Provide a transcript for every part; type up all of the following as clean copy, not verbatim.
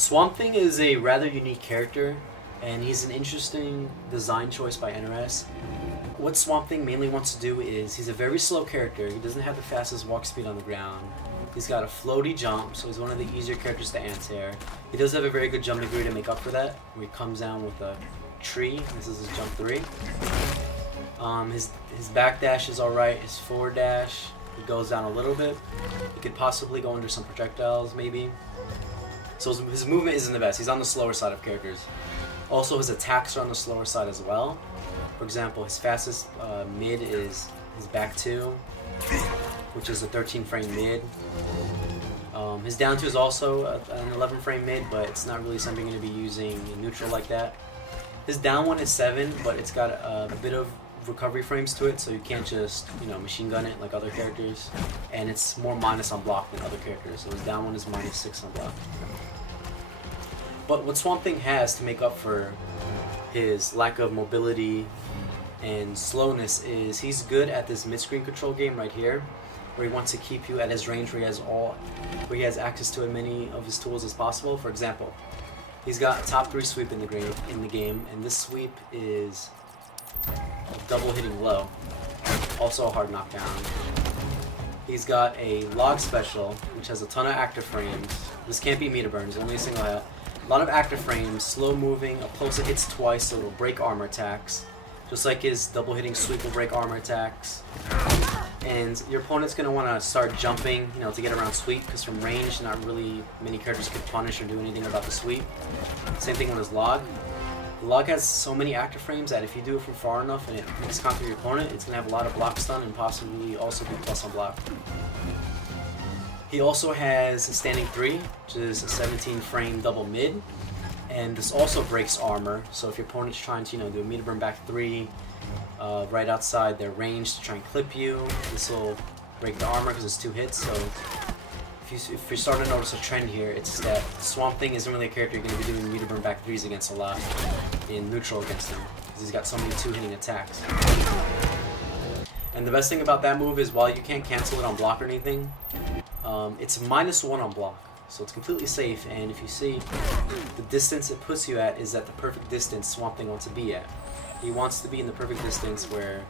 Swamp Thing is a rather unique character, and he's an interesting design choice by NRS. What Swamp Thing mainly wants to do is, he's a very slow character, he doesn't have the fastest walk speed on the ground, he's got a floaty jump, so he's one of the easier characters to anti-air. He does have a very good jump degree to make up for that, where he comes down with a tree. This is his jump 3. His back dash is alright, his forward dash, he goes down a little bit. He could possibly go under some projectiles, maybe. So his movement isn't the best. He's on the slower side of characters. Also, his attacks are on the slower side as well. For example, his fastest mid is his back 2, which is a 13 frame mid. His down 2 is also an 11 frame mid, but it's not really something you're going to be using in neutral like that. His down 1 is 7, but it's got a bit of recovery frames to it, so you can't just, machine gun it like other characters. And it's more minus on block than other characters, so his down 1 is minus 6 on block. But what Swamp Thing has to make up for his lack of mobility and slowness is he's good at this mid-screen control game right here, where he wants to keep you at his range where he has access to as many of his tools as possible. For example, he's got a top 3 sweep in the game, and this sweep is double hitting low, also a hard knockdown. He's got a log special, which has a ton of active frames. This can't be meter burns, only a single hit. A lot of active frames, slow moving, oppose it hits twice, so it'll break armor attacks. Just like his double hitting sweep will break armor attacks. And your opponent's going to want to start jumping, to get around sweep, because from range, not really many characters could punish or do anything about the sweep. Same thing with his log. The log has so many active frames that if you do it from far enough and it makes contact with your opponent, it's going to have a lot of block stun and possibly also be plus on block. He also has a standing 3, which is a 17 frame double mid, and this also breaks armor, so if your opponent's trying to do a meter burn back 3 right outside their range to try and clip you, this will break the armor because it's 2 hits. So if you're starting to notice a trend here, it's that Swamp Thing isn't really a character you're going to be doing meter burn back 3s against a lot in neutral against him, because he's got so many 2-hitting attacks. And the best thing about that move is, while you can't cancel it on block or anything, it's -1 on block, so it's completely safe. And if you see, the distance it puts you at is at the perfect distance Swamp Thing wants to be at. He wants to be in the perfect distance where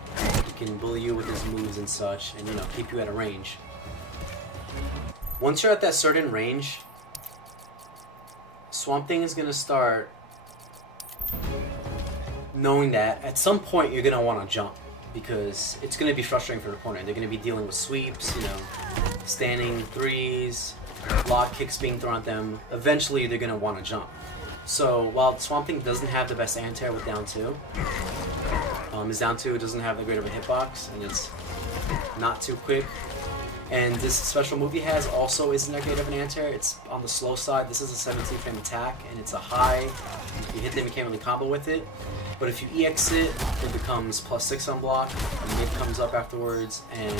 he can bully you with his moves and such, and keep you at a range. Once you're at that certain range, Swamp Thing is gonna start knowing that at some point you're gonna want to jump, because it's going to be frustrating for your opponent. They're going to be dealing with sweeps, standing 3s, block kicks being thrown at them. Eventually, they're going to want to jump. So, while Swamp Thing doesn't have the best anti-air with down 2, his down 2 doesn't have that great of a hitbox, and it's not too quick. And this special move he has also isn't that great of an anti-air. It's on the slow side. This is a 17 frame attack, and it's a high. If you hit them, you can't really combo with it. But if you EX it, it becomes +6 on block, and mid comes up afterwards, and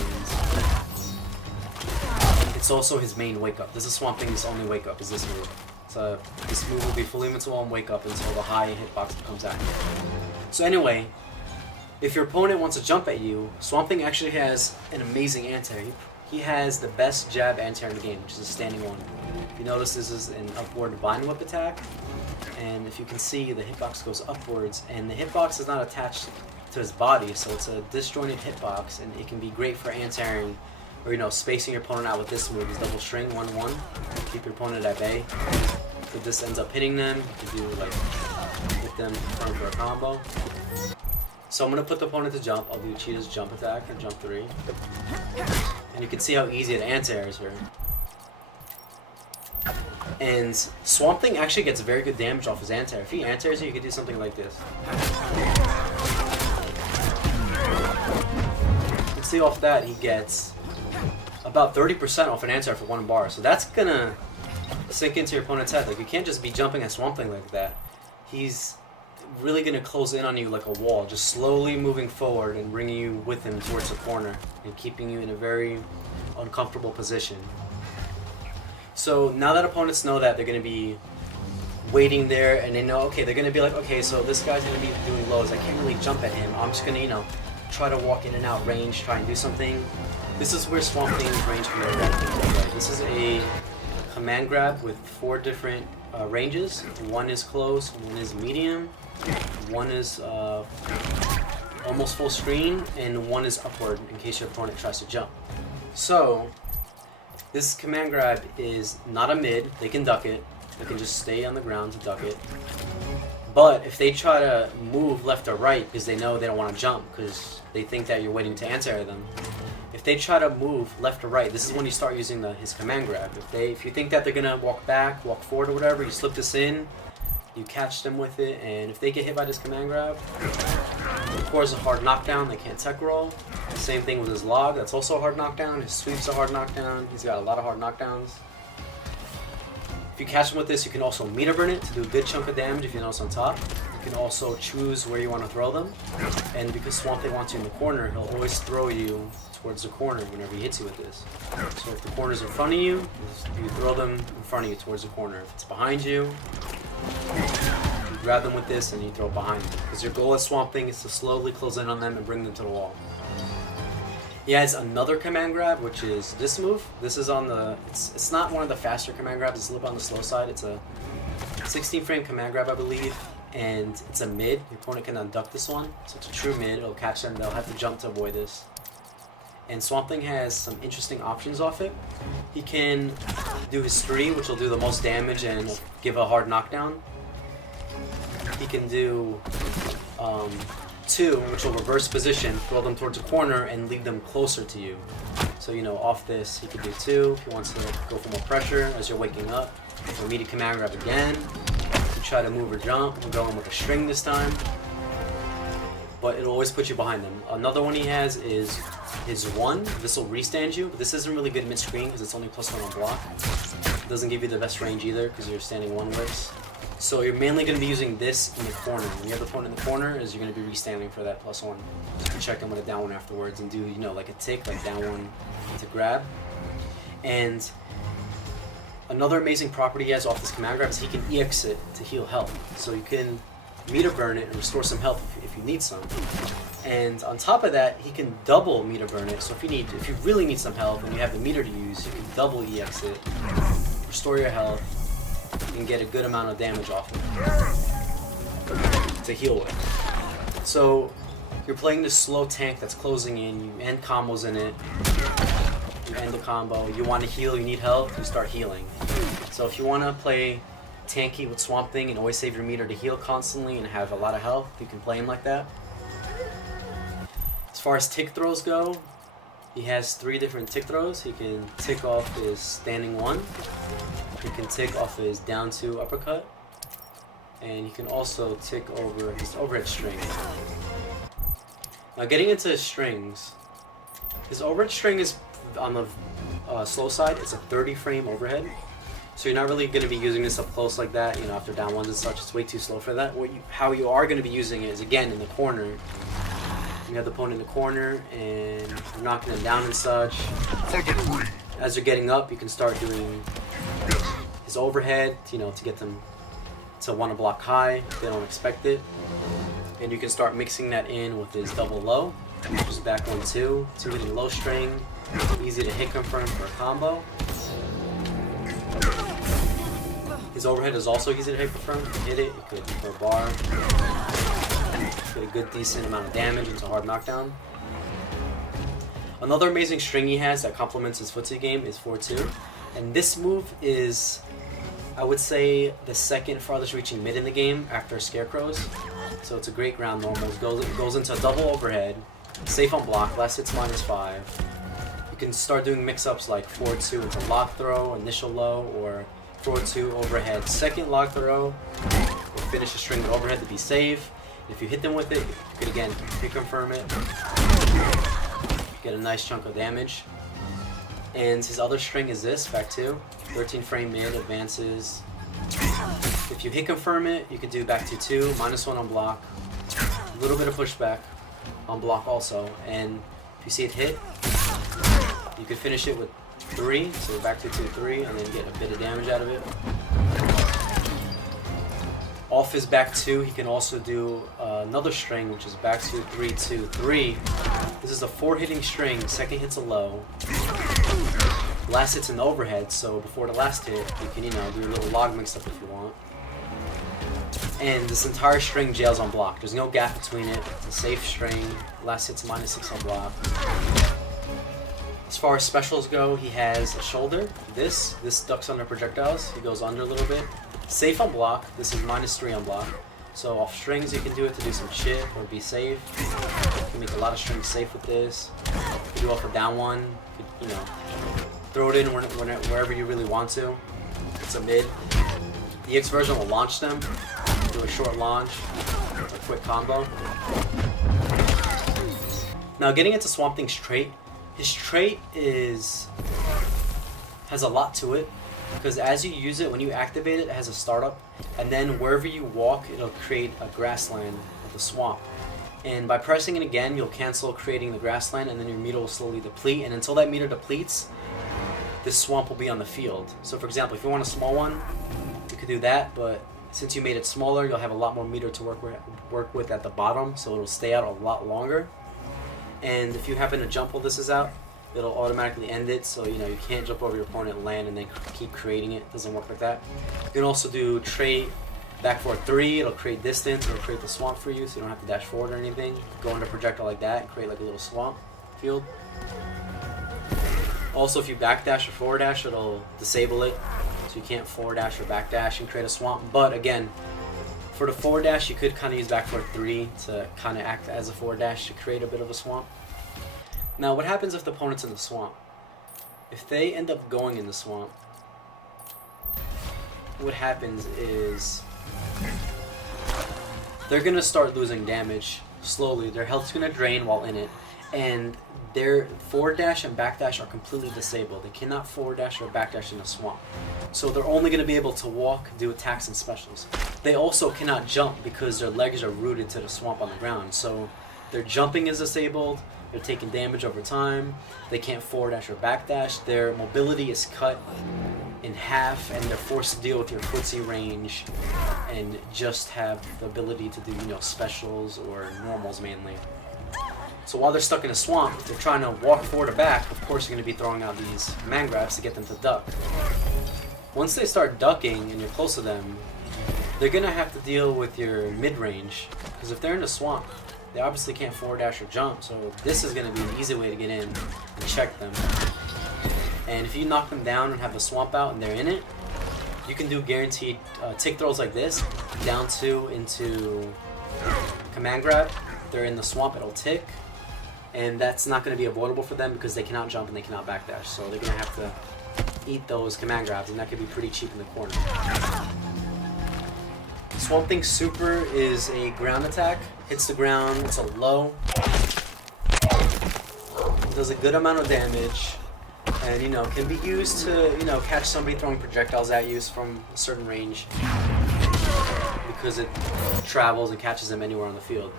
it's also his main wake up. This is Swamp Thing's only wake up, is this move. So this move will be fully invincible on wake up until the high hitbox becomes active. So anyway, if your opponent wants to jump at you, Swamp Thing actually has an amazing anti-air. He has the best jab anti-air in the game, which is a standing 1. If you notice, this is an upward vine whip attack. And if you can see, the hitbox goes upwards, and the hitbox is not attached to his body, so it's a disjointed hitbox, and it can be great for anti-airing, or spacing your opponent out with this move. Is double string 1-1, keep your opponent at bay. If this ends up hitting them, you can do hit them front for a combo. So I'm gonna put the opponent to jump. I'll do Cheetah's jump attack and jump 3, and you can see how easy it anti-airs her. And Swamp Thing actually gets very good damage off his anti-air. If he anti-airs you can do something like this. You can see off that he gets about 30% off an anti-air for 1 bar. So that's gonna sink into your opponent's head. Like, you can't just be jumping at Swamp Thing like that. He's really gonna close in on you like a wall, just slowly moving forward and bringing you with him towards the corner and keeping you in a very uncomfortable position. So now that opponents know that, they're going to be waiting there, and they know, okay, they're going to be like, okay, so this guy's going to be doing lows. I can't really jump at him. I'm just going to, try to walk in and out range, try and do something. This is where Swamp Thing's range can go. This is a command grab with 4 different ranges. One is close, one is medium, one is almost full screen, and one is upward in case your opponent tries to jump. So this command grab is not a mid. They can duck it. They can just stay on the ground to duck it. But if they try to move left or right because they know they don't want to jump because they think that you're waiting to anti-air them, if they try to move left or right, this is when you start using his command grab. If you think that they're gonna walk back, walk forward or whatever, you slip this in, you catch them with it, and if they get hit by this command grab, of course a hard knockdown, they can't tech roll. Same thing with his log, that's also a hard knockdown. His sweep's a hard knockdown. He's got a lot of hard knockdowns. If you catch him with this, you can also meter burn it to do a good chunk of damage if you notice on top. You can also choose where you want to throw them, and because Swamp Thing wants you in the corner, he'll always throw you towards the corner whenever he hits you with this. So if the corner's in front of you, you throw them in front of you towards the corner. If it's behind you, you grab them with this and you throw it behind them. Because your goal as Swamp Thing is to slowly close in on them and bring them to the wall. He has another command grab, which is this move. This is on the, it's not one of the faster command grabs, it's a little bit on the slow side. It's a 16 frame command grab, I believe, and it's a mid. Your opponent can unduck this one, so it's a true mid. It'll catch them, they'll have to jump to avoid this. And Swamp Thing has some interesting options off it. He can do his 3, which will do the most damage and give a hard knockdown. He can do 2, which will reverse position, throw them towards a corner, and lead them closer to you. So, you know, off this, he could do 2 if he wants to go for more pressure as you're waking up. Immediate command grab again. You try to move or jump, we're going with a string this time. But it'll always put you behind them. Another one he has is his 1. This will restand you, but this isn't really good mid-screen because it's only +1 on block. It doesn't give you the best range either because you're standing 1 wicks. So you're mainly going to be using this in the corner. When you have the opponent in the corner, is you're going to be restanding for that +1. You can check him with a down 1 afterwards and do, you know, like a tick, like down 1 to grab. And another amazing property he has off this command grab is he can EX it to heal health. So you can meter burn it and restore some health if you need some. And on top of that, he can double meter burn it. So if you really need some health and you have the meter to use, you can double EX it, restore your health, and get a good amount of damage off it to heal with. So you're playing this slow tank that's closing in, you end combos in it, you end the combo, you want to heal, you need health, you start healing. So if you want to play tanky with Swamp Thing and always save your meter to heal constantly and have a lot of health, you can play him like that. As far as tick throws go, he has 3 different tick throws. He can tick off his standing 1, he can tick off his down 2 uppercut, and he can also tick over his overhead string. Now getting into his strings, his overhead string is on the slow side. It's a 30 frame overhead. So you're not really going to be using this up close like that, you know, after down 1s and such. It's way too slow for that. How you are going to be using it is, again, in the corner. You have the opponent in the corner, and you're knocking them down and such. As you're getting up, you can start doing his overhead, you know, to get them to want to block high if they don't expect it. And you can start mixing that in with his double low, which is back 1-2. 2 hitting low string, easy to hit confirm for a combo. His overhead is also easy to hit confirm. You can hit it, you could for a bar. Get a good decent amount of damage into a hard knockdown. Another amazing string he has that complements his footsie game is 4-2. And this move is, I would say, the second farthest reaching mid in the game after Scarecrows. So it's a great ground normal. It goes into a double overhead, safe on block, last hits -5. You can start doing mix-ups like 4-2 into lock throw, initial low, or 4-2 overhead second lock throw, or finish a string with overhead to be safe. If you hit them with it, you could again reconfirm it, get a nice chunk of damage. And his other string is this, back 2, 13 frame mid, advances. If you hit confirm it, you could do back to 2, -1 on block, a little bit of pushback on block also. And if you see it hit, you could finish it with 3, so back to 2-3, and then get a bit of damage out of it. Off his back 2, he can also do another string, which is back 2, 3-2-3. This is a 4 hitting string, second hit's a low. Last hit's in the overhead, so before the last hit, you can, you know, do your little log mix up if you want. And this entire string jails on block. There's no gap between it. It's a safe string. Last hit's -6 on block. As far as specials go, he has a shoulder. This ducks under projectiles. He goes under a little bit. Safe on block. This is -3 on block. So off strings, you can do it to do some shit or be safe. You can make a lot of strings safe with this. You can do off a down one. You could, you know, throw it in wherever you really want to. It's a mid. The EX version will launch them. Do a short launch, a quick combo. Now getting into Swamp Thing's trait, his trait has a lot to it, because as you use it, when you activate it, it has a startup, and then wherever you walk, it'll create a grassland with a swamp. And by pressing it again, you'll cancel creating the grassland, and then your meter will slowly deplete, and until that meter depletes, this swamp will be on the field. So for example, if you want a small one, you could do that, but since you made it smaller, you'll have a lot more meter to work with at the bottom, so it'll stay out a lot longer. And if you happen to jump while this is out, it'll automatically end it, so you know you can't jump over your opponent and land and then keep creating it. It doesn't work like that. You can also do trait back forward 3, it'll create distance, it'll create the swamp for you, so you don't have to dash forward or anything. Go under projectile like that and create like a little swamp field. Also, if you backdash or forward dash, it'll disable it. So you can't forward dash or back dash and create a swamp. But again, for the forward dash, you could kind of use back forward 3 to kind of act as a forward dash to create a bit of a swamp. Now, what happens if the opponent's in the swamp? If they end up going in the swamp, what happens is they're going to start losing damage slowly. Their health's going to drain while in it. And their forward dash and back dash are completely disabled. They cannot forward dash or back dash in a swamp. So they're only going to be able to walk, do attacks and specials. They also cannot jump because their legs are rooted to the swamp on the ground. So their jumping is disabled, they're taking damage over time, they can't forward dash or back dash, their mobility is cut in half, and they're forced to deal with your footsie range and just have the ability to do, you know, specials or normals mainly. So while they're stuck in a swamp, if they're trying to walk forward or back, of course you're going to be throwing out these command grabs to get them to duck. Once they start ducking and you're close to them, they're going to have to deal with your mid-range, because if they're in the swamp, they obviously can't forward dash or jump, so this is going to be an easy way to get in and check them. And if you knock them down and have the swamp out and they're in it, you can do guaranteed tick throws like this, down 2 into command grab. If they're in the swamp, it'll tick, and that's not going to be avoidable for them because they cannot jump and they cannot backdash, so they're going to have to eat those command grabs, and that could be pretty cheap in the corner. Swamp Thing Super is a ground attack. Hits the ground, it's a low. It does a good amount of damage, and, you know, can be used to, you know, catch somebody throwing projectiles at you from a certain range, because it travels and catches them anywhere on the field.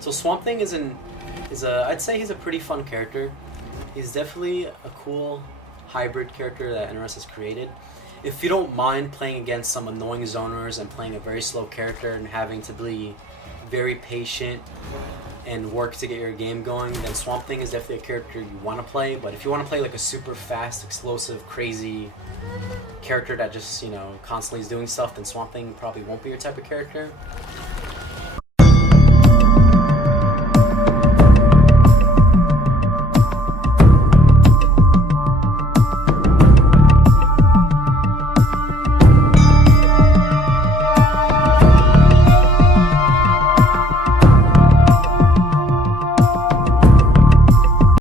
So Swamp Thing I'd say he's a pretty fun character. He's definitely a cool hybrid character that NRS has created. If you don't mind playing against some annoying zoners and playing a very slow character and having to be very patient and work to get your game going, then Swamp Thing is definitely a character you want to play. But if you want to play like a super fast, explosive, crazy character that just, you know, constantly is doing stuff, then Swamp Thing probably won't be your type of character.